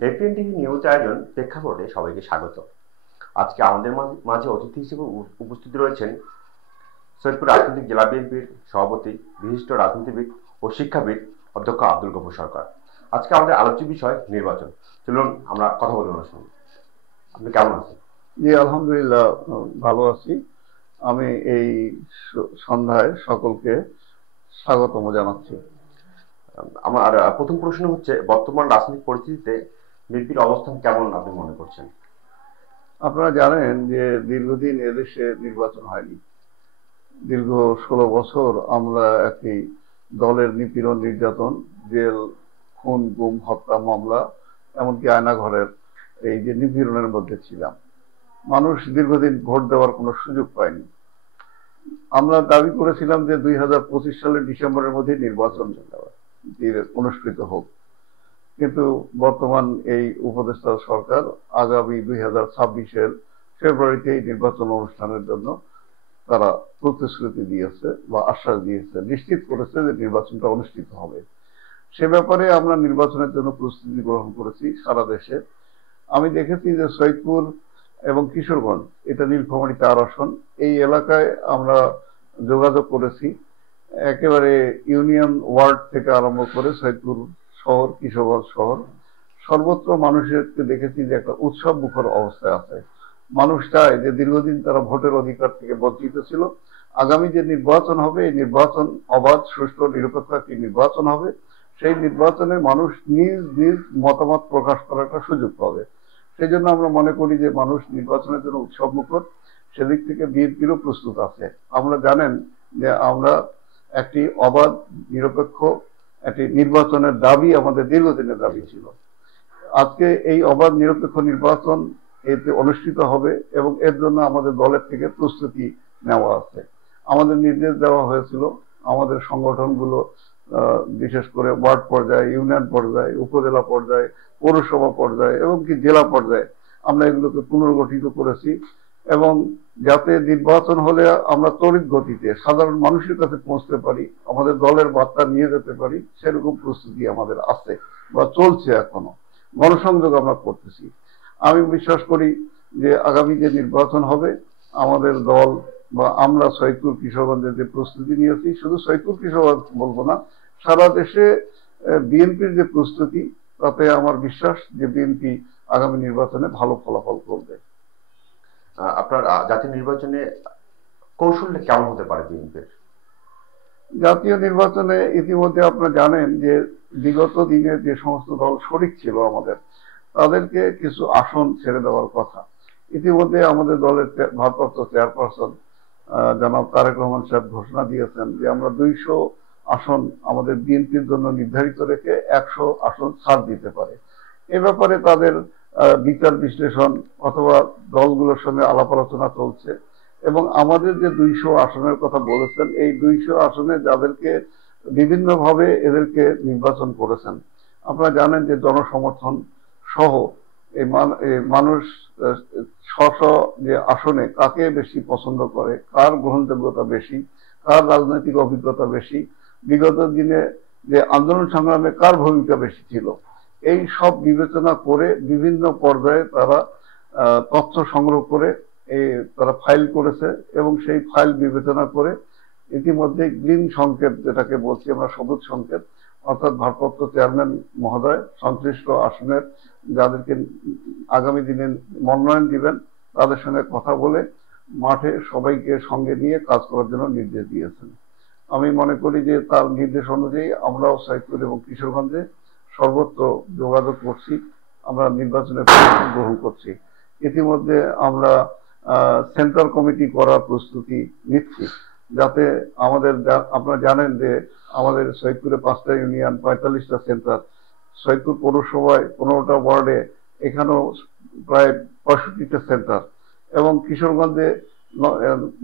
APN TV news আয়োজন প্রেক্ষাপটে সবাইকে স্বাগত। আজকে আমাদের মাঝে অতিথি হিসেবে উপস্থিত রয়েছেন সৈয়দপুর রাজনৈতিক জেলা বিএনপির সভাপতি, বিশিষ্ট রাজনীতিবিদ ও শিক্ষাবিদ অধ্যক্ষ আব্দুল গফুর সরকার। আজকে আমাদের আলোচ্য বিষয় নির্বাচন। চলুন আমরা কথা বলবো ওনার সঙ্গে। আপনি কেমন আছেন? জি, আলহামদুলিল্লাহ, ভালো আছি। আমি এই সন্ধ্যায় সকলকে স্বাগতম জানাচ্ছি। আমার প্রথম প্রশ্ন হচ্ছে, বর্তমান রাজনৈতিক পরিস্থিতিতে বিএনপির অবস্থান কেমন আপনি মনে করছেন? আপনারা জানেন যে দীর্ঘদিন এদেশে নির্বাচন হয়নি। দীর্ঘ 16 বছর আমরা একটি দলের নিপীড়ন, নির্যাতন, জেল, খুন, গুম, হত্যা মামলা, এমনকি আয়নাঘরের এই যে নিপীড়নের মধ্যে ছিলাম। মানুষ দীর্ঘদিন ভোট দেওয়ার কোনো সুযোগ পায়নি। আমরা দাবি করেছিলাম যে 2025 সালের ডিসেম্বরের মধ্যে নির্বাচন অনুষ্ঠিত হোক, কিন্তু বর্তমান এই উপদেষ্টা সরকার আগামী 2026-এর ফেব্রুয়ারিতে এই নির্বাচন অনুষ্ঠানের জন্য তারা প্রতিশ্রুতি দিয়েছে বা আশ্বাস দিয়েছে, নিশ্চিত করেছে যে নির্বাচনটা অনুষ্ঠিত হবে। সে ব্যাপারে আমরা নির্বাচনের জন্য প্রস্তুতি গ্রহণ করেছি সারা দেশে। আমি দেখেছি যে সৈয়দপুর এবং কিশোরগঞ্জ, এটা নীলফামারী 4 আসন, এই এলাকায় আমরা যোগাযোগ করেছি। একেবারে ইউনিয়ন ওয়ার্ড থেকে আরম্ভ করে সৈয়দপুর শহর, কিশোরগঞ্জ শহর, সর্বত্র মানুষকে দেখেছি যে একটা উৎসব মুখর অবস্থায় আছে। মানুষ চায় যে দীর্ঘদিন তারা ভোটের অধিকার থেকে বঞ্চিত ছিল। আগামী যে নির্বাচন হবে, এই নির্বাচন অবাধ, সুষ্ঠু, নিরপেক্ষ একটি নির্বাচন হবে। সেই নির্বাচনে মানুষ নিজ নিজ মতামত প্রকাশ করার একটা সুযোগ পাবে। সেই জন্য আমরা মনে করি যে মানুষ নির্বাচনের জন্য উৎসব মুখর। সেদিক থেকে বিএনপিরও প্রস্তুত আছে। আমরা জানেন যে আমরা একটি অবাধ, নিরপেক্ষ একটি নির্বাচনের দাবি আমাদের দীর্ঘদিনের দাবি ছিল। আজকে এই অবাধ নিরপেক্ষ নির্বাচন এতে অনুষ্ঠিত হবে এবং এর জন্য আমাদের দলের থেকে প্রস্তুতি নেওয়া আছে। আমাদের নির্দেশ দেওয়া হয়েছিল আমাদের সংগঠনগুলো, বিশেষ করে ওয়ার্ড পর্যায়ে, ইউনিয়ন পর্যায়ে, উপজেলা পর্যায়ে, পৌরসভা পর্যায়ে এবং কি জেলা পর্যায়ে আমরা এগুলোকে পুনর্গঠিত করেছি, এবং যাতে নির্বাচন হলে আমরা তড়িৎ গতিতে সাধারণ মানুষের কাছে পৌঁছতে পারি, আমাদের দলের বার্তা নিয়ে যেতে পারি, সেরকম প্রস্তুতি আমাদের আছে বা চলছে। এখনো গণসংযোগ আমরা করতেছি। আমি বিশ্বাস করি যে আগামী যে নির্বাচন হবে, আমাদের দল বা আমরা সৈয়দপুর কিশোরগঞ্জের যে প্রস্তুতি নিয়েছি, শুধু সৈয়দপুর কিশোরগঞ্জ বলবো না, সারা দেশে বিএনপির যে প্রস্তুতি, তাতে আমার বিশ্বাস যে বিএনপি আগামী নির্বাচনে ভালো ফলাফল করবে। আপনার জাতীয় নির্বাচনে কৌশলটা কেমন হতে পারে বিএনপির? জাতীয় নির্বাচনে ইতিমধ্যে আপনারা জানেন যে বিগত দিনে যে সমস্ত দল শরিক ছিল আমাদের, তাদেরকে কিছু আসন ছেড়ে দেওয়ার কথা। ইতিমধ্যে আমাদের দলের ভারপ্রাপ্ত চেয়ারপারসন জনাব তারেক রহমান সাহেব ঘোষণা দিয়েছেন যে আমরা 200 আসন আমাদের বিএনপির জন্য নির্ধারিত রেখে 100 আসন ছাড় দিতে পারে। এ ব্যাপারে তাদের বিচার বিশ্লেষণ অথবা দলগুলোর সঙ্গে আলাপ আলোচনা চলছে, এবং আমাদের যে 200 আসনের কথা বলেছেন, এই 200 আসনে যাদেরকে বিভিন্নভাবে এদেরকে নির্বাচন করেছেন, আপনারা জানেন যে জনসমর্থন সহ এই মানুষ স্ব যে আসনে কাকে বেশি পছন্দ করে, কার গ্রহণযোগ্যতা বেশি, কার রাজনৈতিক অভিজ্ঞতা বেশি, বিগত দিনে যে আন্দোলন সংগ্রামে কার ভূমিকা বেশি ছিল, এই সব বিবেচনা করে বিভিন্ন পর্যায়ে তারা তথ্য সংগ্রহ করে তারা ফাইল করেছে, এবং সেই ফাইল বিবেচনা করে ইতিমধ্যে গ্রিন সংকেত, যেটাকে বলছি আমরা সবুজ সংকেত, অর্থাৎ ভারপ্রাপ্ত চেয়ারম্যান মহোদয় সংশ্লিষ্ট আসনের যাদেরকে আগামী দিনে মনোনয়ন দিবেন, তাদের সঙ্গে কথা বলে মাঠে সবাইকে সঙ্গে নিয়ে কাজ করার জন্য নির্দেশ দিয়েছেন। আমি মনে করি যে তার নির্দেশ অনুযায়ী আমরাও সৈয়দপুর এবং কিশোরগঞ্জে সর্বত্র যোগাযোগ করছি, আমরা নির্বাচনে প্রস্তুতি গ্রহণ করছি। ইতিমধ্যে আমরা সেন্ট্রাল কমিটি করার প্রস্তুতি নিচ্ছি, যাতে আমাদের, আপনারা জানেন যে আমাদের সৈয়দপুরে 5টা ইউনিয়ন, 45টা সেন্টার, সৈয়দপুর পৌরসভায় 15টা ওয়ার্ডে, এখানেও প্রায় 65টা সেন্টার, এবং কিশোরগঞ্জে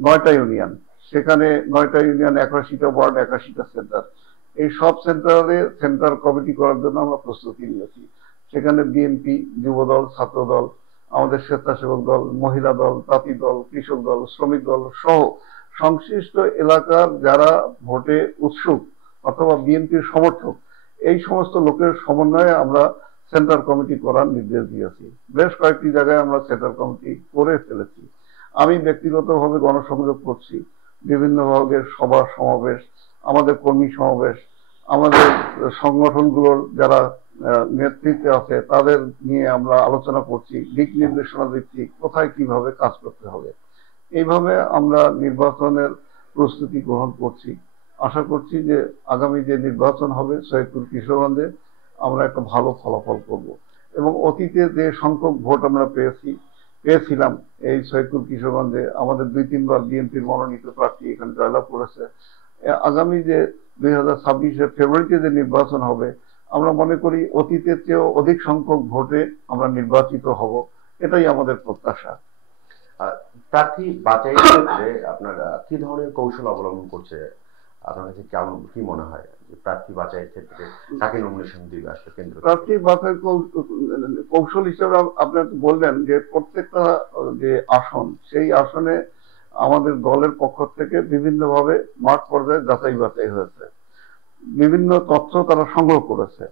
9টা ইউনিয়ন, সেখানে 9টা ইউনিয়ন, 81টা ওয়ার্ড, 81টা সেন্টার। এই সব সেন্টারে সেন্টার কমিটি করার জন্য আমরা প্রস্তুতি নিয়েছি। সেখানে বিএনপি, যুবদল, ছাত্রদল, আমাদের স্বেচ্ছাসেবক দল, মহিলা দল, তাঁতি দল, কৃষক দল, শ্রমিক দল সহ সংশ্লিষ্ট এলাকার যারা ভোটে উৎসুক অথবা বিএনপির সমর্থক, এই সমস্ত লোকের সমন্বয়ে আমরা সেন্টার কমিটি করার নির্দেশ দিয়েছি। বেশ কয়েকটি জায়গায় আমরা সেন্টার কমিটি করে ফেলেছি। আমি ব্যক্তিগতভাবে গণসংযোগ করছি, বিভিন্ন ভাগের সভা সমাবেশ, আমাদের কর্মী সমাবেশ, আমাদের সংগঠনগুলোর যারা নেতৃত্বে আছে তাদের নিয়ে আমরা আলোচনা করছি, দিক নির্দেশনা দিচ্ছি কোথায় কিভাবে কাজ করতে হবে। এইভাবে আমরা নির্বাচনের প্রস্তুতি গ্রহণ করছি। আশা করছি যে আগামী যে নির্বাচন হবে সৈয়দপুর কিশোরগঞ্জে আমরা একটা ভালো ফলাফল করব। এবং অতীতে যে সংখ্যক ভোট আমরা পেয়েছিলাম এই সৈয়দপুর কিশোরগঞ্জে, আমাদের 2-3 বার বিএনপির মনোনীত প্রার্থী এখানে জয়লাভ করেছে। আগামী যে 2026-এর ফেব্রুয়ারিতে যে নির্বাচন হবে, আমরা মনে করি অতীতের চেয়েও অধিক সংখ্যক ভোটে আমরা নির্বাচিত হব, এটাই আমাদের প্রত্যাশা। প্রার্থী বাছাইয়ের ক্ষেত্রে আপনার কি ধরনের কৌশল অবলম্বন করছে, আপনার কাছে কেমন কি মনে হয় যে প্রার্থী বাছাইয়ের ক্ষেত্রে কাকে নমিনেশন দিবে আসলে কেন্দ্র? প্রার্থী বাছাই কৌশল হিসেবে আপনি বললেন যে প্রত্যেকটা যে আসন, সেই আসনে আমাদের দলের পক্ষ থেকে বিভিন্নভাবে মাঠ পর্যায়ে যাচাই বাছাই হয়েছে, বিভিন্ন তথ্য তারা সংগ্রহ করেছে।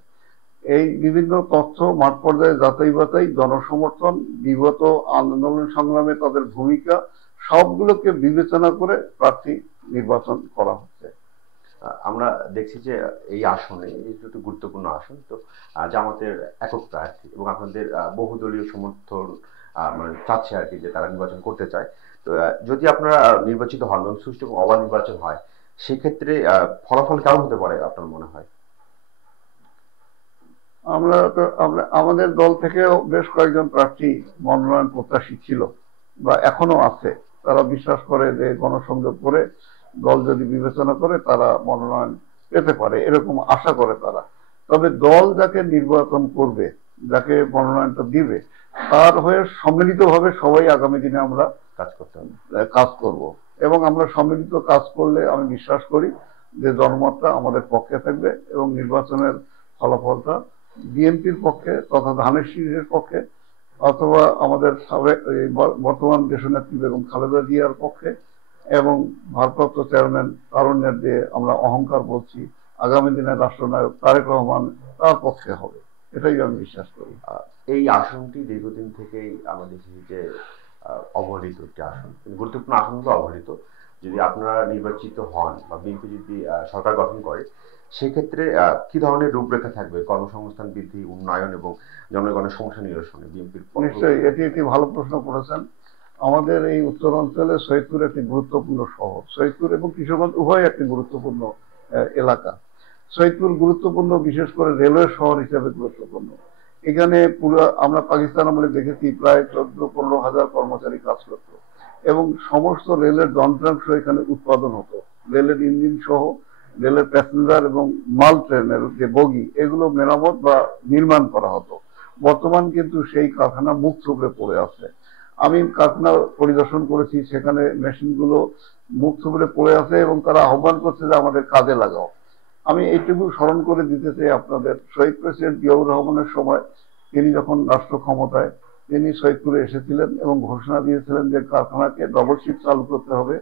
এই বিভিন্ন তথ্য মাঠ পর্যায়ে যাচাই বাছাই, জনসমর্থন, বিগত আন্দোলন সংগ্রামে তাদের ভূমিকা, সবগুলোকে বিবেচনা করে প্রার্থী নির্বাচন করা হচ্ছে। আমরা দেখছি যে এই আসনে এই দুটো গুরুত্বপূর্ণ আসন, তো জামাতের একক প্রার্থী এবং আপনাদের বহুদলীয় সমর্থন মানে চাচ্ছে আর কি যে তারা নির্বাচন করতে চায়। তো যদি আপনারা নির্বাচিত হন এবং সুষ্ঠু এবং অবাধ নির্বাচন হয়, সেক্ষেত্রে ফলাফল কেমন হতে পারে আপনার মনে হয়? আমরা আমাদের দল থেকেও বেশ কয়েকজন প্রার্থী মনোনয়ন প্রত্যাশী ছিল বা এখনো আছে। তারা বিশ্বাস করে যে গণসংযোগ করে দল যদি বিবেচনা করে তারা মনোনয়ন পেতে পারে, এরকম আশা করে তারা। তবে দল যাকে নির্বাচন করবে, যাকে মনোনয়নটা দিবে, তার হয়ে সম্মিলিতভাবে সবাই আগামী দিনে আমরা কাজ করব। এবং আমরা সম্মিলিত কাজ করলে আমি বিশ্বাস করি যে জনমতটা আমাদের পক্ষে থাকবে এবং নির্বাচনের ফলাফলটা বিএনপির পক্ষে তথা ধানের শীষের পক্ষে, অথবা আমাদের বর্তমান দেশনেত্রী বেগম খালেদা জিয়ার পক্ষে এবং ভারপ্রাপ্ত চেয়ারম্যান তারুণ্যের যে আমরা অহংকার বলছি আগামী দিনের রাষ্ট্রনায়ক তারেক রহমান, তার পক্ষে হবে, এটাই আমি বিশ্বাস করি। এই আসনটি দীর্ঘদিন থেকেই আমরা দেখি যে অবহেলিত একটি আসন, গুরুত্বপূর্ণ আসনগুলো অবহেলিত। যদি আপনারা নির্বাচিত হন বা বিএনপি যদি সরকার গঠন করে, সেক্ষেত্রে কি ধরনের রূপরেখা থাকবে কর্মসংস্থান বৃদ্ধি, উন্নয়ন এবং জনগণের সমস্যা নিরসনে বিএনপির? নিশ্চয়ই, এটি একটি ভালো প্রশ্ন করেছেন। আমাদের এই উত্তর অঞ্চলে সৈয়দপুর একটি গুরুত্বপূর্ণ শহর, সৈয়দপুর এবং কিশোরগঞ্জ উভয় একটি গুরুত্বপূর্ণ এলাকা। সৈয়দপুর গুরুত্বপূর্ণ, বিশেষ করে রেলওয়ে শহর হিসেবে গুরুত্বপূর্ণ। এখানে পুরো আমরা পাকিস্তান আমলে দেখেছি প্রায় 14-15 হাজার কর্মচারী কাজ করত এবং সমস্ত রেলের যন্ত্রাংশ এখানে উৎপাদন হতো, রেলের ইঞ্জিন সহ, রেলের প্যাসেঞ্জার এবং মাল ট্রেনের যে বগি, এগুলো মেরামত বা নির্মাণ করা হতো। বর্তমান কিন্তু সেই কারখানা মুখ থুবড়ে পড়ে আছে। আমি কারখানা পরিদর্শন করেছি, সেখানে মেশিনগুলো মুখ থুবড়ে পড়ে আছে এবং তারা আহ্বান করছে যে আমাদের কাজে লাগাও। আমি এইটুকু স্মরণ করে দিতে চাই আপনাদের, শহীদ প্রেসিডেন্ট জিয়াউর রহমানের সময় তিনি যখন রাষ্ট্র ক্ষমতায়, তিনি সৈয়দপুরে এসেছিলেন এবং ঘোষণা দিয়েছিলেন যে কারখানাকে ডবল শিফট চালু করতে হবে।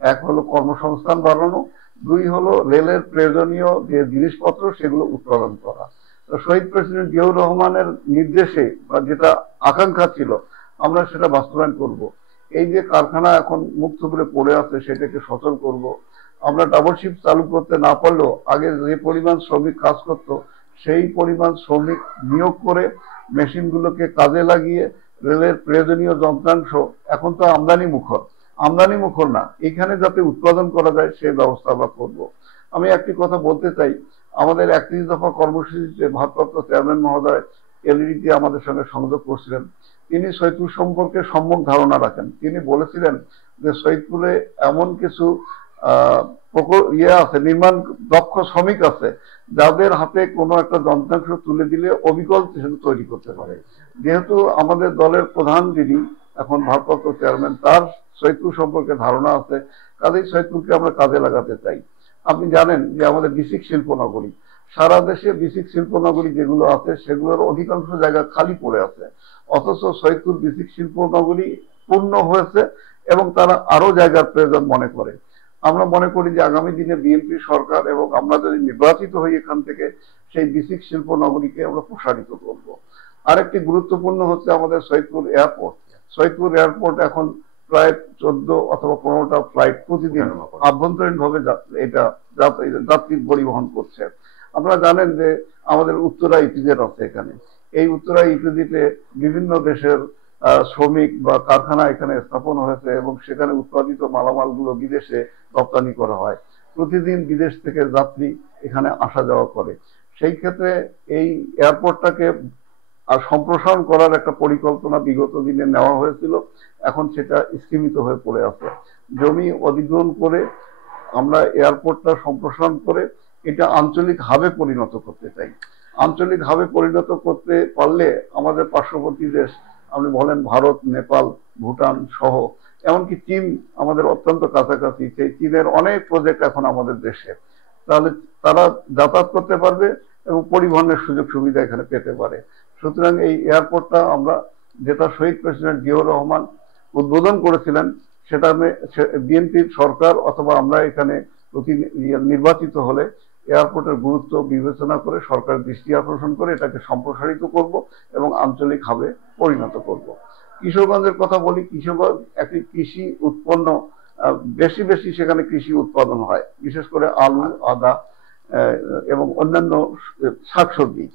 এক হলো কর্মসংস্থান বাড়ানো, দুই হলো রেলের প্রয়োজনীয় যে জিনিসপত্র সেগুলো উৎপাদন করা। শহীদ প্রেসিডেন্ট জিয়াউর রহমানের নির্দেশে বা যেটা আকাঙ্ক্ষা ছিল, আমরা সেটা বাস্তবায়ন করব। এই যে কারখানা এখন মুখ থুবড়ে পড়ে আছে সেটাকে সচল করব। আমরা ডাবল শিফট চালু করতে না পারলেও আগে যে পরিমাণ শ্রমিক কাজ করত সেই পরিমাণ শ্রমিক নিয়োগ করে মেশিনগুলোকে কাজে লাগিয়ে রেলের প্রয়োজনীয় যন্ত্রাংশ, এখন তো আমদানি মুখর না, এখানে যাতে উৎপাদন করা যায় সেই ব্যবস্থা আমরা করব। আমি একটি কথা বলতে চাই, আমাদের 31 দফা কর্মসূচিতে ভারপ্রাপ্ত চেয়ারম্যান মহোদয় এলইডিতে আমাদের সঙ্গে সংযোগ করছিলেন। তিনি সৈয়দপুর সম্পর্কে সম্যক ধারণা রাখেন। তিনি বলেছিলেন যে সৈয়দপুরে এমন কিছু আছে, নির্মাণ দক্ষ শ্রমিক আছে, যাদের হাতে কোনো একটা যন্ত্রাংশ তুলে দিলে অবিকল তৈরি করতে পারে। যেহেতু আমাদের দলের প্রধান যিনি এখন ভারপ্রাপ্ত চেয়ারম্যান, তার সৈয়দপুর সম্পর্কে ধারণা আছে, কাজেই সৈয়দপুরকে আমরা কাজে লাগাতে চাই। আপনি জানেন যে আমাদের বিসিক শিল্পনগরী, সারা দেশে বিসিক শিল্পনগরী যেগুলো আছে সেগুলোর অধিকাংশ জায়গা খালি পড়ে আছে, অথচ সৈয়দপুর বিসিক শিল্পনগরী পূর্ণ হয়েছে এবং তারা আরো জায়গার প্রয়োজন মনে করে। আমরা মনে করি যে আগামী দিনে বিএনপি সরকার এবং আমরা যদি নির্বাচিত হই এখান থেকে, সেই বেসিক শিল্প নগরীকে আমরা প্রসারিত করব। আরেকটি গুরুত্বপূর্ণ হচ্ছে আমাদের সৈয়দপুর এয়ারপোর্ট। সৈয়দপুর এয়ারপোর্ট এখন প্রায় 14 অথবা 15টা ফ্লাইট প্রতিদিন আভ্যন্তরীণ ভাবে এটা যাত্রী পরিবহন করছে। আপনারা জানেন যে আমাদের উত্তরা ইপিজেড আছে এখানে। এই উত্তরা ইপিজেডে বিভিন্ন দেশের শ্রমিক বা কারখানা এখানে স্থাপন হয়েছে এবং সেখানে উৎপাদিত মালামালগুলো বিদেশে রপ্তানি করা হয়। প্রতিদিন বিদেশ থেকে যাত্রী এখানে আসা যাওয়া করে। সেই ক্ষেত্রে এই এয়ারপোর্টটাকে সম্প্রসারণ করার একটা পরিকল্পনা বিগত দিনে নেওয়া হয়েছিল, এখন সেটা স্থগিত হয়ে পড়ে আছে। জমি অধিগ্রহণ করে আমরা এয়ারপোর্টটা সম্প্রসারণ করে এটা আঞ্চলিক হাবে পরিণত করতে চাই। আঞ্চলিক হাবে পরিণত করতে পারলে আমাদের পার্শ্ববর্তী দেশ, আপনি বলেন ভারত, নেপাল, ভুটান সহ, এমনকি চীন আমাদের অত্যন্ত কাছাকাছি, সেই চীনের অনেক প্রজেক্ট এখন আমাদের দেশে, তাহলে তারা যাতায়াত করতে পারবে এবং পরিবহনের সুযোগ সুবিধা এখানে পেতে পারে। সুতরাং এই এয়ারপোর্টটা আমরা, যেটা শহীদ প্রেসিডেন্ট জিয়াউর রহমান উদ্বোধন করেছিলেন, সেটা বিএনপির সরকার অথবা আমরা এখানে নির্বাচিত হলে এয়ারপোর্টের গুরুত্ব বিবেচনা করে সরকারের দৃষ্টি আকর্ষণ করে এটাকে সম্প্রসারিত করব এবং আঞ্চলিক হাবে পরিণত করব। কিশোরগঞ্জের কথা বলি, কিশোরগঞ্জ একটি কৃষি উৎপন্ন, বেশি বেশি সেখানে কৃষি উৎপাদন হয়, বিশেষ করে আলু, আদা এবং অন্যান্য শাকসবজি।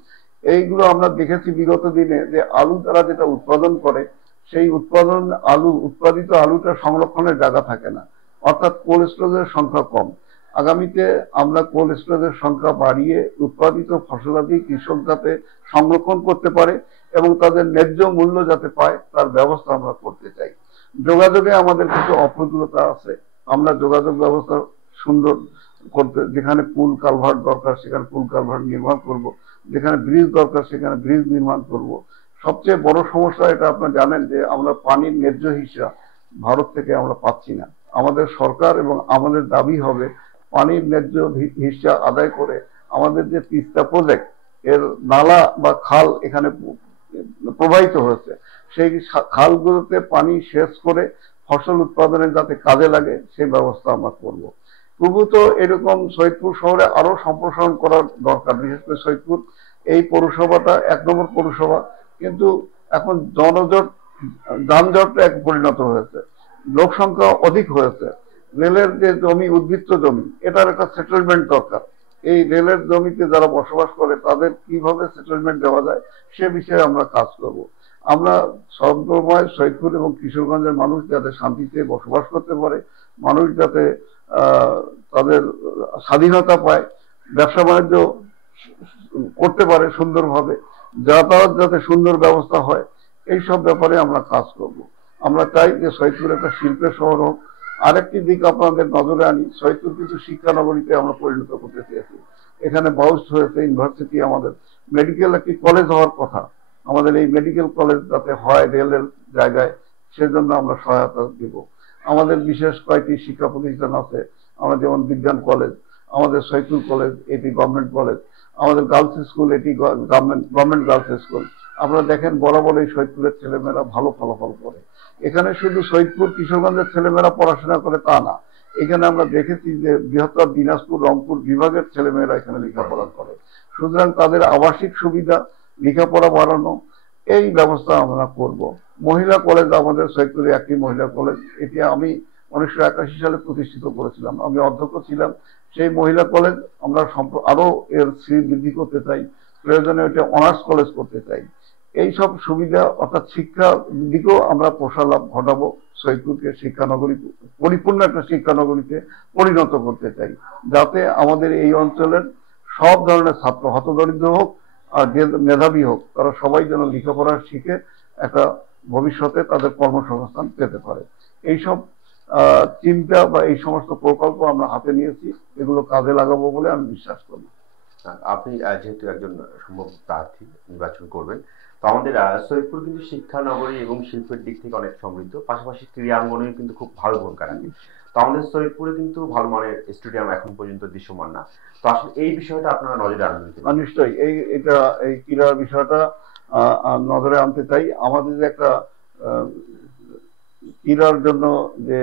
এইগুলো আমরা দেখেছি বিগত দিনে যে আলু তারা যেটা উৎপাদন করে, সেই উৎপাদিত আলুটা সংরক্ষণের জায়গা থাকে না, অর্থাৎ কোল্ড স্টোরেজের সংখ্যা কম। আগামীতে আমরা কোল্ড স্টোরেজের সংখ্যা বাড়িয়ে উৎপাদিত ফসলাদি কৃষক যাতে সংরক্ষণ করতে পারে এবং তাদের ন্যায্য মূল্য যাতে পায় তার ব্যবস্থা আমরা করতে চাই। যোগাযোগে আমাদের কিছু অপ্রতুলতা আছে, আমরা যোগাযোগ ব্যবস্থা সুন্দর করতে, যেখানে পুল কালভার্ট দরকার সেখানে পুল কালভার্ট নির্মাণ করব, যেখানে ব্রিজ দরকার সেখানে ব্রিজ নির্মাণ করব। সবচেয়ে বড় সমস্যা এটা আপনারা জানেন যে আমরা পানির ন্যায্য হিসা ভারত থেকে আমরা পাচ্ছি না। আমাদের সরকার এবং আমাদের দাবি হবে পানির ন্যায্য হিসা আদায় করে আমাদের যে তিস্তা প্রজেক্ট এর নালা বা খাল এখানে প্রবাহিত হয়েছে, সেই খালগুলোতে পানি সেচ করে ফসল উৎপাদনে যাতে কাজে লাগে সেই ব্যবস্থা আমরা করব। প্রভূত এরকম সৈয়দপুর শহরে আরো সম্প্রসারণ করার দরকার। বিশেষ করে সৈয়দপুর এই পৌরসভাটা 1 নম্বর পৌরসভা, কিন্তু এখন যানজট এক পরিণত হয়েছে, লোক সংখ্যা অধিক হয়েছে। রেলের যে জমি, উদ্বৃত্ত জমি, এটার একটা সেটেলমেন্ট দরকার। এই রেলের জমিতে যারা বসবাস করে তাদের কিভাবে সেটেলমেন্ট দেওয়া যায় সে বিষয়ে আমরা কাজ করব। আমরা সবসময় সৈয়দপুর এবং কিশোরগঞ্জের মানুষ যাতে শান্তিতে বসবাস করতে পারে, মানুষ যাতে তাদের স্বাধীনতা পায়, ব্যবসা বাণিজ্য করতে পারে সুন্দরভাবে, যাতায়াত যাতে সুন্দর ব্যবস্থা হয়, এই সব ব্যাপারে আমরা কাজ করব। আমরা চাই যে সৈয়দপুর একটা শিল্পের শহর হোক। আরেকটি দিক আপনাদের নজরে আনি, সৈয়দপুর কিন্তু শিক্ষা নগরীতে আমরা পরিণত করতে চেয়েছি। এখানে বাউস্ট হয়েছে ইউনিভার্সিটি, আমাদের মেডিকেল একটি কলেজ হওয়ার কথা, আমাদের এই মেডিকেল কলেজ যাতে হয় রেলের জায়গায়, সেজন্য আমরা সহায়তা দিব। আমাদের বিশেষ কয়েকটি শিক্ষা প্রতিষ্ঠান আছে, আমরা যেমন বিজ্ঞান কলেজ, আমাদের সৈয়দপুর কলেজ এটি গভর্নমেন্ট কলেজ, আমাদের গার্লস স্কুল এটি গভর্নমেন্ট গার্লস স্কুল। আপনারা দেখেন বরাবর এই সৈয়দপুরের ছেলেমেয়েরা ভালো ফলাফল করে। এখানে শুধু সৈয়দপুর কিশোরগঞ্জের ছেলেমেয়েরা পড়াশোনা করে তা না, এখানে আমরা দেখেছি যে বৃহত্তর দিনাজপুর, রংপুর বিভাগের ছেলেমেয়েরা এখানে লেখাপড়া করে। সুতরাং তাদের আবাসিক সুবিধা, লেখাপড়া বাড়ানো, এই ব্যবস্থা আমরা করব। মহিলা কলেজ, আমাদের সৈয়দপুরে একটি মহিলা কলেজ, এটি আমি 1981 সালে প্রতিষ্ঠিত করেছিলাম, আমি অধ্যক্ষ ছিলাম। সেই মহিলা কলেজ আমরা আরো এর শ্রী বৃদ্ধি করতে চাই, প্রয়োজনে ওইটা অনার্স কলেজ করতে চাই। এই সব সুবিধা অর্থাৎ শিক্ষা দিকেও আমরা প্রসার ঘটাবো, সৈয়দপুরকে শিক্ষানগরী, পরিপূর্ণ একটা শিক্ষানগরীতে পরিণত করতে চাই, যাতে আমাদের এই অঞ্চলের সব ধরনের ছাত্র, হতদরিদ্র হোক আর মেধাবী হোক, তারা সবাই যেন লেখাপড়া শিখে একটা ভবিষ্যতে তাদের কর্মসংস্থান পেতে পারে। এইসব চিন্তা বা এই সমস্ত প্রকল্প আমরা হাতে নিয়েছি, এগুলো কাজে লাগাবো বলে আমি বিশ্বাস করি। আপনি যেহেতু একজন সম্ভব প্রার্থী নির্বাচন করবেন, তো আমাদের সৈয়দপুর কিন্তু শিক্ষা নগরী এবং শিল্পের দিক থেকে অনেক সমৃদ্ধ, পাশাপাশি ক্রীড়াঙ্গনেও কিন্তু খুব ভালো ভূমিকা রাখে। তো আমাদের সৈয়দপুরে কিন্তু ভালো মানের স্টেডিয়াম এখন পর্যন্ত দৃশ্যমান না। তো আসলে এই বিষয়টা আপনারা নজরে আনবেন? নিশ্চয়ই এই ক্রীড়ার বিষয়টা নজরে আনতে চাই। আমাদের যে একটা ক্রীড়ার জন্য যে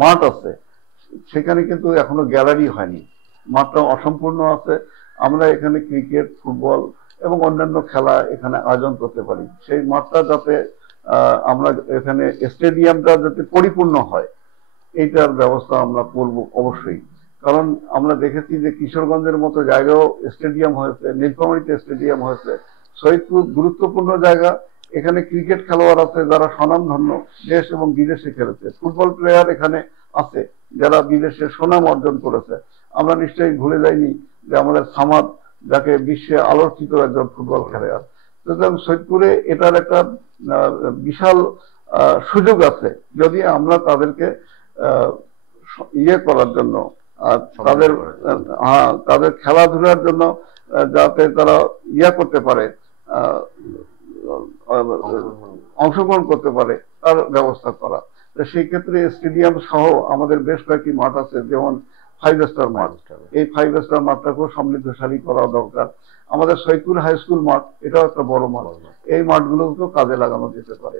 মাঠ আছে, সেখানে কিন্তু এখনো গ্যালারি হয়নি, মাঠটা অসম্পূর্ণ আছে। আমরা এখানে ক্রিকেট, ফুটবল এবং অন্যান্য খেলা এখানে আয়োজন করতে পারি। সেই মাঠটা যাতে আমরা এখানে স্টেডিয়ামটা যাতে পরিপূর্ণ হয়, এইটার ব্যবস্থা আমরা করব অবশ্যই। কারণ আমরা দেখেছি যে কিশোরগঞ্জের মতো জায়গাও স্টেডিয়াম হয়েছে, নীলফামারীতে স্টেডিয়াম হয়েছে, সৈয়দপুর গুরুত্বপূর্ণ জায়গা। এখানে ক্রিকেট খেলোয়াড় আছে যারা স্বনামধন্য, দেশ এবং বিদেশে খেলেছে। ফুটবল প্লেয়ার এখানে আছে যারা বিদেশে সুনাম অর্জন করেছে। আমরা নিশ্চয়ই ভুলে যাইনি যে আমাদের সামাদ, যাকে বিশ্বে আলোচিত একজন ফুটবল খেলোয়াড়। সুতরাং সৈয়দপুরে এটার একটা বিশাল সুযোগ আছে, যদি আমরা তাদেরকে ইয়ে করার জন্য, তাদের তাদের খেলাধুলার জন্য যাতে তারা ইয়া করতে পারে, অংশগ্রহণ করতে পারে, তার ব্যবস্থা করা। সেই ক্ষেত্রে স্টেডিয়াম সহ আমাদের বেশ কয়েকটি মাঠ আছে, যেমন 5 স্টার মাঠ। এই 5 স্টার মাঠটাকেও সমৃদ্ধশালী করা দরকার। আমাদের সৈয়দপুর হাই স্কুল মাঠ, এটাও একটা বড় মাঠ। এই মাঠগুলোকেও কাজে লাগানো যেতে পারে।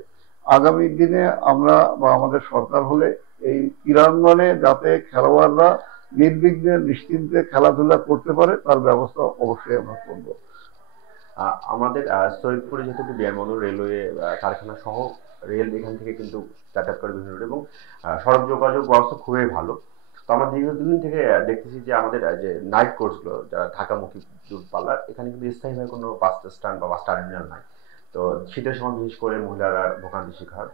আগামী দিনে আমরা বা আমাদের সরকার হলে এই ক্রীড়াঙ্গনে যাতে খেলোয়াড়রা নির্বিঘ্নে নিশ্চিন্তে খেলাধুলা করতে পারে, তার ব্যবস্থা অবশ্যই আমরা করব। আমাদের সৈয়দপুরে যেহেতু বিমানবন্দর, রেলওয়ে কারখানা সহ রেল এখান থেকে কিন্তু যাতায়াত করে বিভিন্ন রুট, এবং সড়ক যোগাযোগ ব্যবস্থা খুবই ভালো। তো আমরা দীর্ঘদিন থেকে দেখতেছি যে আমাদের যে নাইট কোর্সগুলো, যারা ঢাকামুখী দূরপাল্লার, এখানে কিন্তু স্থায়ীভাবে কোনো বাস স্ট্যান্ড বা বাস টার্মিনাল নাই। তো শীতের সময় বিশেষ করে মহিলারা ভোগান্তি শিকার।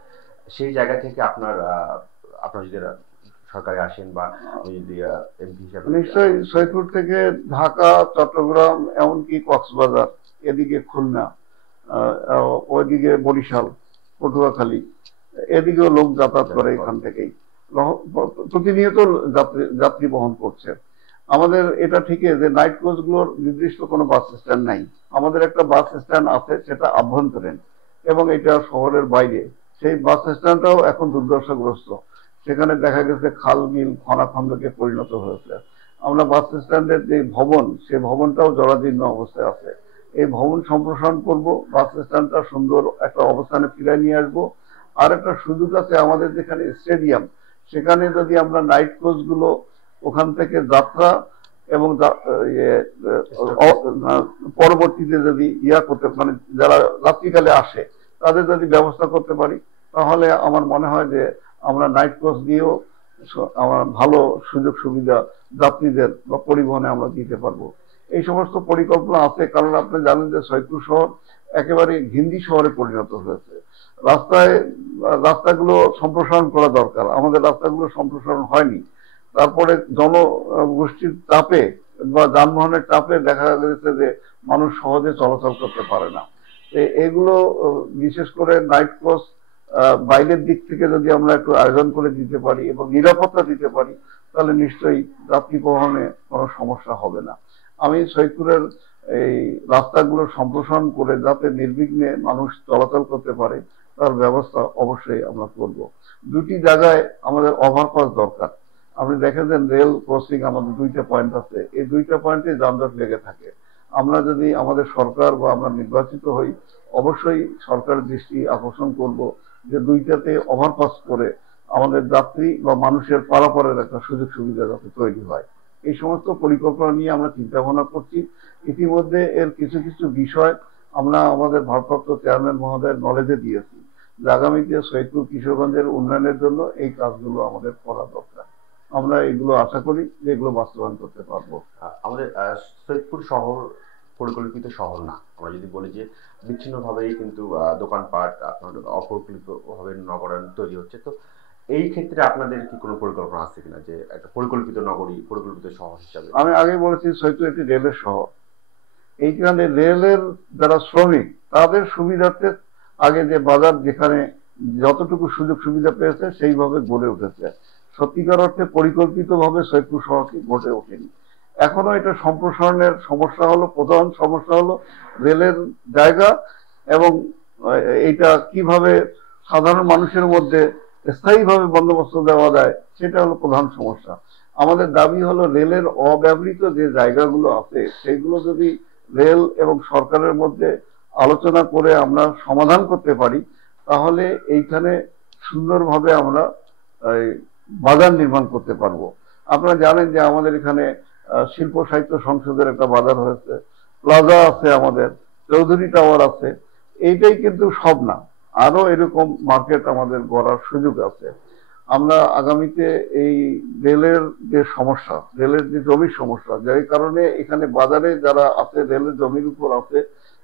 সেই জায়গা থেকে আপনার যদি সরকারে আসেন বা যদি এমপি হিসাবে, নিশ্চয়ই সৈয়দপুর থেকে ঢাকা, চট্টগ্রাম, এমনকি কক্সবাজার, এদিকে খুলনা, ওইদিকে বরিশাল, পটুয়াখালী, এদিকেও লোক যাতায়াত করে এখান থেকেই, প্রতিনিয়ত যাত্রী বহন করছে। আমাদের এটা ঠিকই যে নাইট কোচ গুলোর নির্দিষ্ট কোনো বাস স্ট্যান্ড নাই। আমাদের একটা বাস স্ট্যান্ড আছে, সেটা আভ্যন্তরীণ এবং এটা শহরের বাইরে। সেই বাস স্ট্যান্ডটাও এখন দুর্দশাগ্রস্ত। সেখানে দেখা গেছে খাল বিল খনাখন্দকে পরিণত হয়েছে। আমরা বাস স্ট্যান্ডের যে ভবন, সেই ভবনটাও জরাজীর্ণ অবস্থায় আছে। এই ভবন সম্প্রসারণ করব, বাস স্ট্যান্ডটা সুন্দর একটা অবস্থানে ফিরিয়ে নিয়ে আসবো। আর একটা সুযোগ আছে, আমাদের যেখানে স্টেডিয়াম, সেখানে যদি আমরা নাইট কোচ গুলো ওখান থেকে যাত্রা এবং পরবর্তীতে যদি করতে, মানে যারা রাত্রিকালে আসে তাদের যদি ব্যবস্থা করতে পারি, তাহলে আমার মনে হয় যে আমরা নাইট কোচ দিয়েও আমার ভালো সুযোগ সুবিধা যাত্রীদের বা পরিবহনে আমরা দিতে পারবো। এই সমস্ত পরিকল্পনা আছে। কারণ আপনি জানেন যে সৈয়দপুর শহর একেবারে ঘিঞ্জি শহরে পরিণত হয়েছে। রাস্তাগুলো সম্প্রসারণ করা দরকার। আমাদের রাস্তাগুলো সম্প্রসারণ হয়নি। তারপরে জনগোষ্ঠীর চাপে বা যানবাহনের চাপে দেখা গেছে যে মানুষ সহজে চলাচল করতে পারে না। এগুলো বিশেষ করে নাইট কোচ বাইরের দিক থেকে যদি আমরা একটু আয়োজন করে দিতে পারি এবং নিরাপত্তা দিতে পারি, তাহলে নিশ্চয়ই যাত্রী বহনে কোনো সমস্যা হবে না। আমি সৈয়দপুরের এই রাস্তাগুলো সম্প্রসারণ করে যাতে নির্বিঘ্নে মানুষ চলাচল করতে পারে, তার ব্যবস্থা অবশ্যই আমরা করব। দুটি জায়গায় আমাদের ওভারপাস দরকার। আপনি দেখেছেন রেল ক্রসিং আমাদের 2টা পয়েন্ট আছে, এই 2টা পয়েন্টে যানজট লেগে থাকে। আমরা যদি আমাদের সরকার বা আমরা নির্বাচিত হই, অবশ্যই সরকারের দৃষ্টি আকর্ষণ করব যে 2টাতে ওভারপাস করে আমাদের যাত্রী বা মানুষের পারাপারের একটা সুযোগ সুবিধা যাতে তৈরি হয়। এই সমস্ত পরিকল্পনা নিয়ে আমরা চিন্তা ভাবনা করছি। ইতিমধ্যে এর কিছু কিছু বিষয় আমরা আমাদের ভারপ্রাপ্ত চেয়ারম্যান মহোদয়ের নলেজে দিয়েছি যে আগামীতে সৈয়দপুর কিশোরগঞ্জের উন্নয়নের জন্য এই কাজগুলো আমাদের করা দরকার। আমরা এগুলো আশা করি যে এগুলো বাস্তবায়ন করতে পারবো। আমাদের সৈয়দপুর শহর পরিকল্পিত শহর না। আমরা যদি বলি যে বিচ্ছিন্নভাবেই কিন্তু দোকানপাট আপনার অপরিকল্পিতভাবে নগরায়ণ তৈরি হচ্ছে। তো এই ক্ষেত্রে আপনাদের কি কোনো পরিকল্পনা আছে কিনা যে একটা পরিকল্পিত নগরী, পরিকল্পিত শহর হিসাবে? আমি আগে বলেছি সৈয়দপুর একটি রেলের শহর। এইখানে রেলের যারা শ্রমিক, তাদের সুবিধার্থে আগে যে বাজার যেখানে যতটুকু সুযোগ সুবিধা পেয়েছে সেইভাবে গড়ে উঠেছে। সত্যিকার অর্থে পরিকল্পিতভাবে সৈয়দপুর শহরটি গড়ে ওঠেনি। এখনো এটা সম্প্রসারণের সমস্যা হলো, প্রধান সমস্যা হলো রেলের জায়গা এবং এইটা কিভাবে সাধারণ মানুষের মধ্যে স্থায়ীভাবে বন্দোবস্ত দেওয়া যায়, সেটা হলো প্রধান সমস্যা। আমাদের দাবি হলো রেলের অব্যবহৃত যে জায়গাগুলো আছে সেগুলো যদি রেল এবং সরকারের মধ্যে আলোচনা করে আমরা সমাধান করতে পারি, তাহলে এইখানে সুন্দরভাবে আমরা বাজার নির্মাণ করতে পারবো। আপনারা জানেন যে আমাদের এখানে শিল্প সাহিত্য সংসদের একটা বাজার হয়েছে, প্লাজা আছে, আমাদের চৌধুরী টাওয়ার আছে। এইটাই কিন্তু সব না, আরো এরকম মার্কেট আমাদের গড়ার সুযোগ আছে। আমরা আগামীতে এই রেলের যে সমস্যা, রেলের যে জমির সমস্যা, যার কারণে এখানে বাজারে যারা আছে রেলের জমির উপর আছে,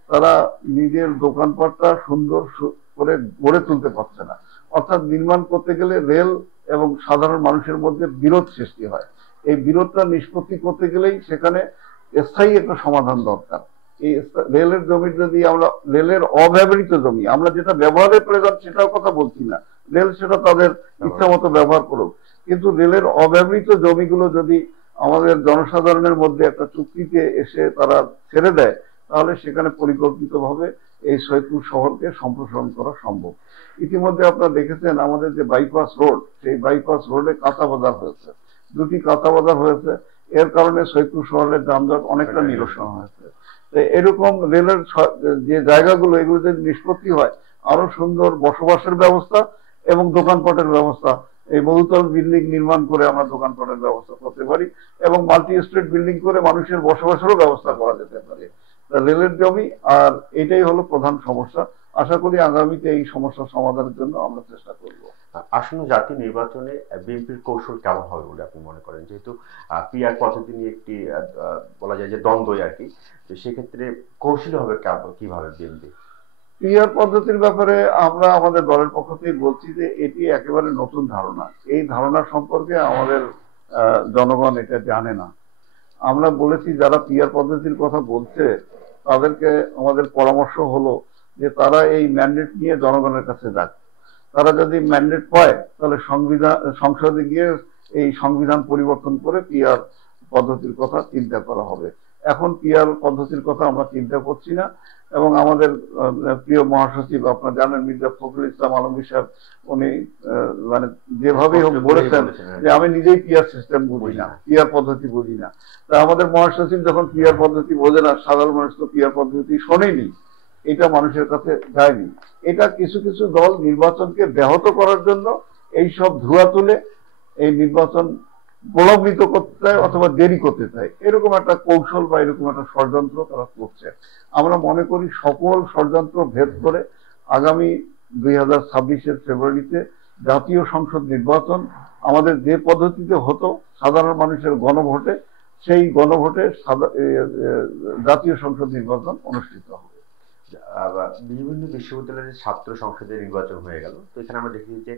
তারা নিজের দোকানপাটটা সুন্দর করে গড়ে তুলতে পারছে না। অর্থাৎ নির্মাণ করতে গেলে রেল এবং সাধারণ মানুষের মধ্যে বিরোধ সৃষ্টি হয়। এই বিরোধটা নিষ্পত্তি করতে গেলেই সেখানে স্থায়ী একটা সমাধান দরকার। এই রেলের জমির যদি আমরা, রেলের অব্যবহৃত জমি, আমরা যেটা ব্যবহারের প্রয়োজন সেটাও কথা বলছি না, রেল সেটা তাদের ইচ্ছা মতো ব্যবহার করুক, কিন্তু রেলের অব্যবহৃত জমিগুলো যদি আমাদের জনসাধারণের মধ্যে একটা চুক্তিতে এসে তারা ছেড়ে দেয়, তাহলে সেখানে পরিকল্পিতভাবে এই সৈয়দপুর শহরকে সম্প্রসারণ করা সম্ভব। ইতিমধ্যে আপনারা দেখেছেন আমাদের যে বাইপাস রোড, সেই বাইপাস রোডে কাঁচা বাজার হয়েছে, দুটি কাঁচা বাজার হয়েছে। এর কারণে সৈয়দপুর শহরের যানজট অনেকটা নিরসন হয়েছে। এরকম রেলের যে জায়গাগুলো, এগুলো যদি নিষ্পত্তি হয়, আরো সুন্দর বসবাসের ব্যবস্থা এবং দোকানপাটের ব্যবস্থা, এই বহুতল বিল্ডিং নির্মাণ করে আমরা দোকানপাটের ব্যবস্থা করতে পারি এবং মাল্টি স্টেট বিল্ডিং করে মানুষের বসবাসেরও ব্যবস্থা করা যেতে পারে। রেলের জমি আর এটাই হলো প্রধান সমস্যা। আশা করি আগামীতে এই সমস্যার সমাধানের জন্য আমরা চেষ্টা করব। আসন্ন জাতীয় নির্বাচনে বিএনপির কৌশল কেমন হবে বলে আপনি মনে করেন? যেহেতু পিআর পদ্ধতি নিয়ে একটি বলা যায় যে দ্বন্দ্বই আর কি, তো সেক্ষেত্রে কৌশলী হবে কিভাবে বিএনপি? পিআর পদ্ধতির ব্যাপারে আমরা আমাদের দলের পক্ষ থেকে বলছি যে এটি একেবারে নতুন ধারণা। এই ধারণা সম্পর্কে আমাদের জনগণ এটা জানে না। আমরা বলেছি যারা পিআর পদ্ধতির কথা বলছে তাদেরকে আমাদের পরামর্শ হলো যে তারা এই ম্যান্ডেট নিয়ে জনগণের কাছে যাক। তারা যদি ম্যান্ডেট পায় তাহলে সংসদে গিয়ে এই সংবিধান পরিবর্তন করে পিআর পদ্ধতির কথা চিন্তা করা হবে। এখন পিআর পদ্ধতির কথা আমরা চিন্তা করছি না। এবং আমাদের প্রিয় মহাসচিব, আপনারা জানেন, মির্জা ফখরুল ইসলাম আলমগীর সাহেব, উনি মানে যেভাবেই হোক বলেছেন যে আমি নিজেই পিআর সিস্টেম বুঝি না, পিআর পদ্ধতি বুঝি না। তা আমাদের মহাসচিব যখন পিআর পদ্ধতি বোঝে না, সাধারণ মানুষ তো পিআর পদ্ধতি শোনেনি, এটা মানুষের কাছে যায়নি। এটা কিছু কিছু দল নির্বাচনকে ব্যাহত করার জন্য এইসব ধোঁয়া তুলে এই নির্বাচন প্রলম্বিত করতে চায় অথবা দেরি করতে চায়, এরকম একটা কৌশল বা এরকম একটা ষড়যন্ত্র তারা করছে। আমরা মনে করি সকল ষড়যন্ত্র ভেদ করে আগামী 2026-এর ফেব্রুয়ারিতে জাতীয় সংসদ নির্বাচন আমাদের যে পদ্ধতিতে হতো সাধারণ মানুষের গণভোটে, সেই গণভোটে জাতীয় সংসদ নির্বাচন অনুষ্ঠিত হবে। বিভিন্ন বিশ্ববিদ্যালয়ের ছাত্র সংসদের নির্বাচন হয়ে গেল, তো এখানে আমরা দেখি যে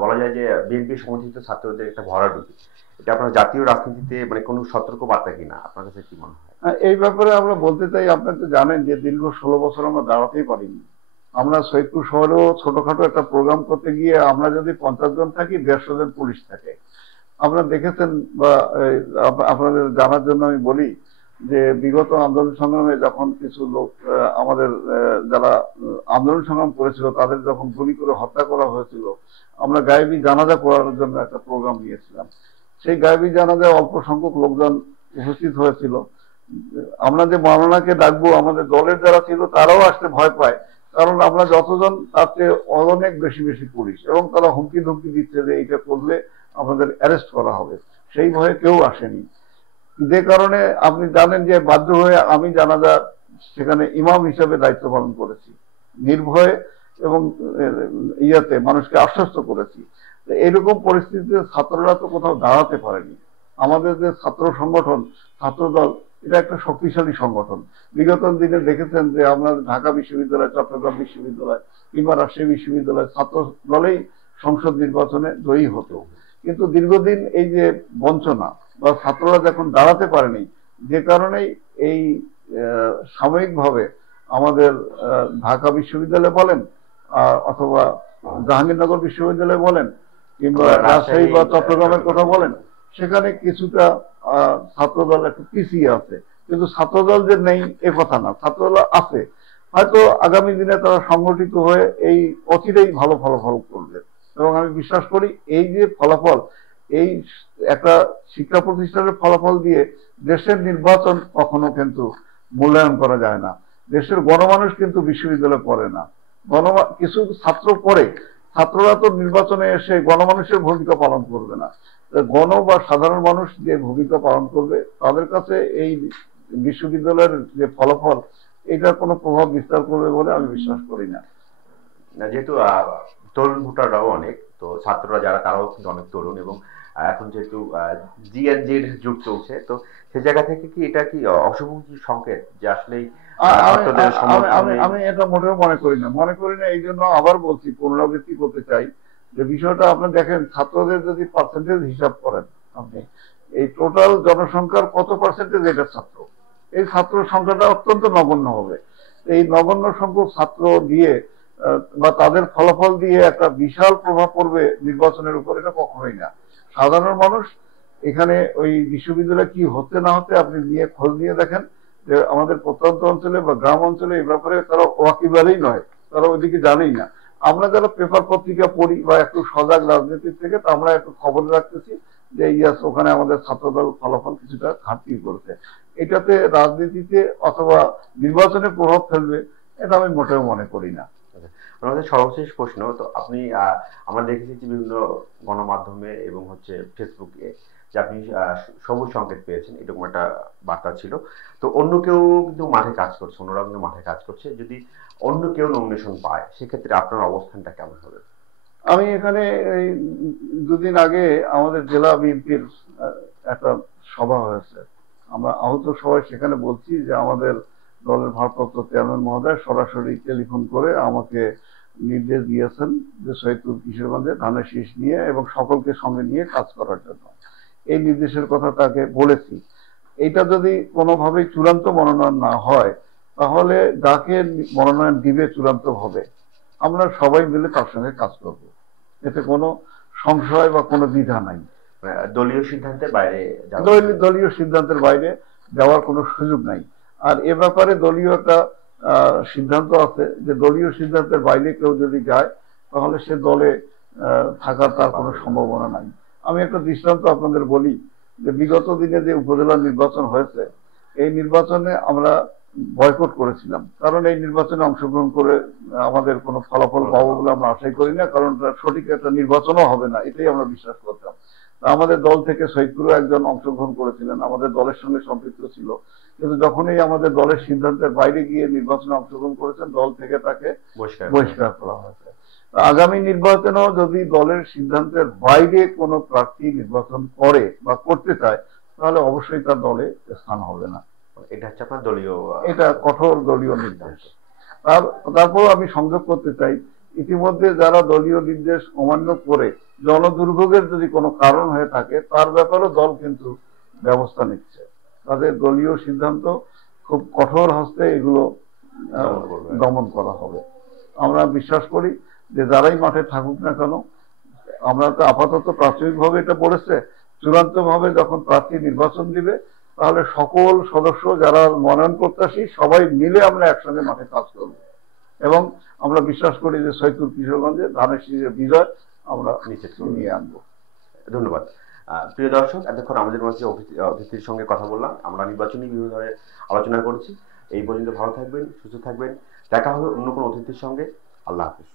বলা যায় যে বিএনপি সমর্থিত ছাত্রদের একটা ভরাডুবি, এটা আপনার জাতীয় রাজনীতিতে মানে কোনো সতর্ক বার্তা কিনা, আপনার কাছে কি মনে হয়? এই ব্যাপারে আমরা বলতে চাই, আপনারা তো জানেন যে দীর্ঘ 16 বছর আমরা দাঁড়াতেই পারিনি। আমরা সৈয়দপুর শহরেও ছোটখাটো একটা প্রোগ্রাম করতে গিয়ে আমরা যদি 50 জন থাকি, 150 জন পুলিশ থাকে। আপনারা দেখেছেন বা আপনাদের জানার জন্য আমি বলি যে বিগত আন্দোলন সংগ্রামে যখন কিছু লোক আমাদের যারা আন্দোলন সংগ্রাম করেছিল তাদের যখন গুলি করে হত্যা করা হয়েছিল, আমরা গায়েবী জানাজা করার জন্য একটা প্রোগ্রাম নিয়েছিলাম। সেই গায়েবী জানাজায় অল্প সংখ্যক লোকজন উপস্থিত হয়েছিল। আমরা যে মাওলানাকে ডাকবো, আমাদের দলের যারা ছিল তারাও আসতে ভয় পায়, কারণ আমরা যতজন তাতে অনেক বেশি বেশি পুলিশ, এবং তারা হুমকি ধুমকি দিচ্ছে যে এইটা করলে আমাদের অ্যারেস্ট করা হবে। সেই ভয়ে কেউ আসেনি। যে কারণে আপনি জানেন যে বাধ্য হয়ে আমি জানাজা সেখানে ইমাম হিসেবে দায়িত্ব পালন করেছি, নির্ভয়ে এবং ইয়াতে মানুষকে আশ্বস্ত করেছি। এরকম পরিস্থিতিতে ছাত্ররা তো কোথাও দাঁড়াতে পারেনি। আমাদের যে ছাত্র সংগঠন, ছাত্রদল, এটা একটা শক্তিশালী সংগঠন। বিগত দিনে দেখেছেন যে আমরা ঢাকা বিশ্ববিদ্যালয়, চট্টগ্রাম বিশ্ববিদ্যালয় কিংবা রাজশাহী বিশ্ববিদ্যালয় ছাত্র দলেই সংসদ নির্বাচনে জয়ী হতো। কিন্তু দীর্ঘদিন এই যে বঞ্চনা বা ছাত্ররা যখন দাঁড়াতে পারেনি, যে কারণেই এই সাময়িকভাবে আমাদের ঢাকা বিশ্ববিদ্যালয় বলেন অথবা জাহাঙ্গীরনগর বিশ্ববিদ্যালয় বলেন কিংবা রাজশাহী বা চট্টগ্রামের কথা বলেন, সেখানে কিছুটা ছাত্রদল একটু পিছিয়ে আছে। কিন্তু ছাত্রদল যে নেই এ কথা না, ছাত্রদল আছে। হয়তো আগামী দিনে তারা সংগঠিত হয়ে এই অচিরেই ভালো ফলাফল করবে। এবং আমি বিশ্বাস করি এই যে ফলাফল, এই একটা শিক্ষা প্রতিষ্ঠানের ফলাফল দিয়ে দেশের নির্বাচন কখনো কিন্তু মূল্যায়ন করা যায় না। দেশের গণমানুষ কিন্তু বিশ্ববিদ্যালয়ে পড়ে না, কিছু ছাত্র পড়ে। ছাত্ররা তো নির্বাচনে এসে গণমানুষের ভূমিকা পালন করবে না। গণ বা সাধারণ মানুষ যে ভূমিকা পালন করবে তাদের কাছে এই বিশ্ববিদ্যালয়ের যে ফলাফল এটার কোনো প্রভাব বিস্তার করবে বলে আমি বিশ্বাস করি না। যেহেতু তরুণ ভোটাররাও অনেক, তো ছাত্ররা যারা তারাও কিন্তু অনেক তরুণ, এবং এখন যেহেতু জিএনজির যুগ চলছে, তো সে জায়গা থেকে কি এটা কি অশুভ সংকেত যে আসলেই ছাত্রদের সমর্থনে? আমি এটা মোটেও মনে করি না। এই জন্য আবার বলছি, পুনরাবৃত্তি করতে চাই যে বিষয়টা আপনি দেখেন, ছাত্রদের যদি পার্সেন্টেজ হিসাব করেন আপনি, এই টোটাল জনসংখ্যার কত পার্সেন্টেজ এটা ছাত্র, এই ছাত্র সংখ্যাটা অত্যন্ত নগণ্য হবে। এই নগণ্য সংখ্যক ছাত্র দিয়ে বা তাদের ফলাফল দিয়ে একটা বিশাল প্রভাব পড়বে নির্বাচনের উপর, এটা কখনোই না। সাধারণ মানুষ এখানে ওই বিশ্ববিদ্যালয়ে কি হচ্ছে না হচ্ছে আপনি নিয়ে খোঁজ নিয়ে দেখেন যে আমাদের প্রত্যন্ত অঞ্চলে বা গ্রাম অঞ্চলে এই ব্যাপারে তারা ওয়াকিবহালই নয়, তারা ওইদিকে জানেই না। আমরা যারা পেপার পত্রিকা পড়ি বা একটু সজাগ রাজনীতির থেকে, তা আমরা একটু খবর রাখতেছি যে ইয়াস ওখানে আমাদের ছাত্রদল ফলাফল কিছুটা ঘাটতি করেছে। এটাতে রাজনীতিতে অথবা নির্বাচনে প্রভাব ফেলবে এটা আমি মোটেও মনে করি না। আমাদের সর্বশেষ প্রশ্ন, তো আপনি আমরা দেখেছি যে বিভিন্ন গণমাধ্যমে এবং ফেসবুকে যে আপনি সবুজ সংকেত পেয়েছেন, এরকম একটা বার্তা ছিল। তো অন্য কেউ কিন্তু মাঠে কাজ করছে, অন্যরা কিন্তু মাঠে কাজ করছে, যদি অন্য কেউ নমিনেশন পায় সেক্ষেত্রে আপনার অবস্থানটা কেমন হবে? আমি এখানে এই দুদিন আগে আমাদের জেলা বিএনপির একটা সভা হয়েছে, আমরা আহত সবাই সেখানে বলছি যে আমাদের দলের ভারপ্রাপ্ত চেয়ারম্যান মহোদয় সরাসরি টেলিফোন করে আমাকে নির্দেশ দিয়েছেন যে সৈয়দপুর কিশোরগঞ্জে ধানের শীষ নিয়ে এবং সকলকে সঙ্গে নিয়ে কাজ করার জন্য। এই নির্দেশের কথা তাকে বলেছি। এটা যদি কোনোভাবেই চূড়ান্ত মনোনয়ন না হয়, তাহলে যাকে মনোনয়ন দিবে চূড়ান্ত হবে আমরা সবাই মিলে তার সঙ্গে কাজ করব, এতে কোনো সংশয় বা কোনো দ্বিধা নাই। দলীয় সিদ্ধান্তের বাইরে দলীয় সিদ্ধান্তের বাইরে যাওয়ার কোনো সুযোগ নাই। আর এ ব্যাপারে দলীয় একটা সিদ্ধান্ত আছে যে দলীয় সিদ্ধান্তের বাইরে কেউ যদি যায় তাহলে সে দলে থাকার তার কোনো সম্ভাবনা নাই। আমি একটা দৃষ্টান্ত আপনাদের বলি যে বিগত দিনে যে উপজেলা নির্বাচন হয়েছে, এই নির্বাচনে আমরা বয়কট করেছিলাম, কারণ এই নির্বাচনে অংশগ্রহণ করে আমাদের কোনো ফলাফল পাবো বলে আমরা আশাই করি না, কারণ সঠিক একটা নির্বাচনও হবে না এটাই আমরা বিশ্বাস করতাম। আমাদের দল থেকে সৈয়দপুরও একজন অংশগ্রহণ করেছিলেন, আমাদের দলের সঙ্গে সম্পৃক্ত ছিল, কিন্তু যখনই আমাদের দলের সিদ্ধান্তের বাইরে গিয়ে নির্বাচনে অংশগ্রহণ করেছেন দল থেকে তাকে বহিষ্কার করা হয়েছে। আগামী নির্বাচনেও যদি দলের সিদ্ধান্তের বাইরে কোনো প্রার্থী নির্বাচন করে বা করতে চায় তাহলে অবশ্যই তার দলে স্থান হবে না। এটা হচ্ছে আপনার দলীয়, এটা কঠোর দলীয় নির্দেশ। তারপর আমি সংযোগ করতে চাই, ইতিমধ্যে যারা দলীয় নির্দেশ অমান্য করে জনদুর্ভোগের যদি কোনো কারণ হয়ে থাকে তার ব্যাপারে দল কিন্তু ব্যবস্থা নিচ্ছে। তাদের দলীয় সিদ্ধান্ত খুব কঠোর হস্তে এগুলো দমন করা হবে। আমরা বিশ্বাস করি যে যারাই মাঠে থাকুক না কেন, আমরা তো আপাতত প্রাথমিকভাবে এটা বলেছে, চূড়ান্ত ভাবে যখন প্রার্থী নির্বাচন দিবে তাহলে সকল সদস্য যারা মনোনয়ন প্রত্যাশী সবাই মিলে আমরা একসঙ্গে মাঠে কাজ করব এবং আমরা বিশ্বাস করি যে সৈয়দপুর কিশোরগঞ্জে ধানের শীষের বিজয় আমরা নিয়ে আনবো। ধন্যবাদ। প্রিয় দর্শক, এতক্ষণ আমাদের মাঝে অতিথির সঙ্গে কথা বললাম, আমরা নির্বাচনী বিভিন্ন ধরনের আলোচনা করেছি। এই পর্যন্ত ভালো থাকবেন, সুস্থ থাকবেন, দেখা হবে অন্য কোনো অতিথির সঙ্গে। আল্লাহ হাফিজ।